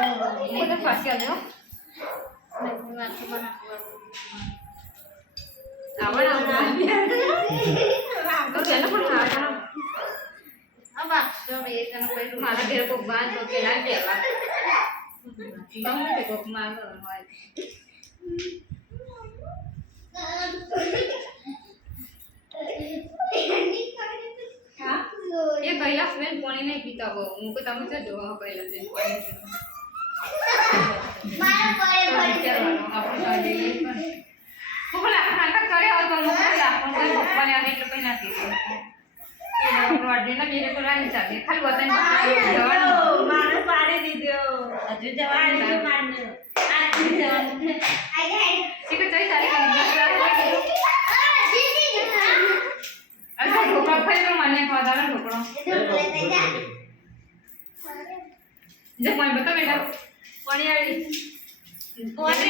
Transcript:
હું તો પાછી આવ્યો મારા ઘેર કોક બાર તો કે ના કહેવા ગમે તે કોક માં હોય ये पहला स्मेल पानी नहीं पीता वो मुझको तब से जो पहला से मारा पड़े पड़े अपन का ये वो बोला खाना करे और तो मुझे ला अपन कोई पप्पा ने आने के पे ना थी ये वाडी ना मेरे को रानी चाहिए खाली बताएं मारा पाड़े दीजियो अजू जवान जो मारने आज जवान आई गए ठीक है चाहिए सारे अरे ढोकळा खाई तो माने खादा ढोकळा जब मैं बता बेटा पानी आड़ी पानी